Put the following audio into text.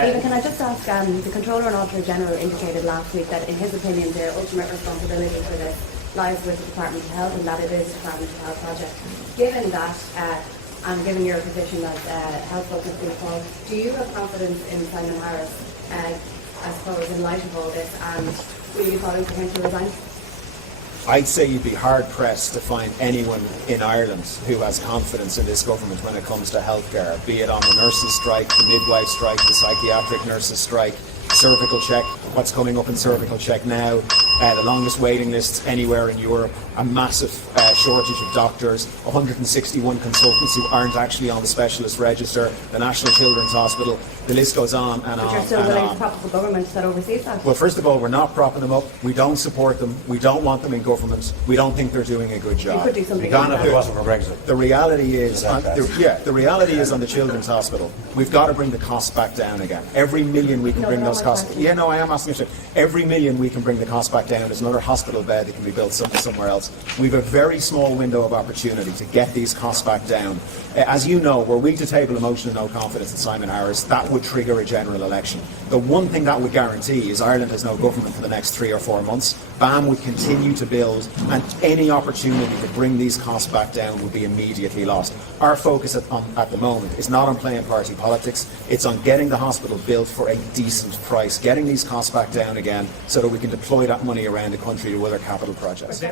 Stephen, can I just ask, the Controller and Auditor General indicated last week that in his opinion the ultimate responsibility for this lies with the Department of Health and that it is a Department of Health project. Given that, and given your position as health focused in the fall, do you have confidence in Simon Harris, I suppose, in light of all this, and will you be calling for him to resign? I'd say you'd be hard-pressed to find anyone in Ireland who has confidence in this government when it comes to healthcare, be it on the nurses' strike, the midwife strike, the psychiatric nurses' strike, cervical check, what's coming up in cervical check now, the longest waiting lists anywhere in Europe, a massive shortage of doctors, 161 consultants who aren't actually on the specialist register, the National Children's Hospital, the list goes on and on. But you're still willing to prop up a government that oversees that? Well, first of all, we're not propping them up. We don't support them. We don't want them in government. We don't think they're doing a good job. You could do something Gone like if it that. wasn't for Brexit. The reality is, the reality is on the Children's Hospital, we've got to bring the costs back down again. Every million we can bring those costs. Yeah, no, I am asking you. Every million we can bring the cost back down. There's another hospital bed that can be built somewhere else. We've a very small window of opportunity to get these costs back down. As you know, were we to table a motion of no confidence in Simon Harris, that would trigger a general election. The one thing that would guarantee is Ireland has no government for the next 3 or 4 months. BAM would continue to build, and any opportunity to bring these costs back down would be immediately lost. Our focus at the moment is not on playing party politics, it's on getting the hospital built for a decent price, getting these costs back down again so that we can deploy that money around the country to other capital projects.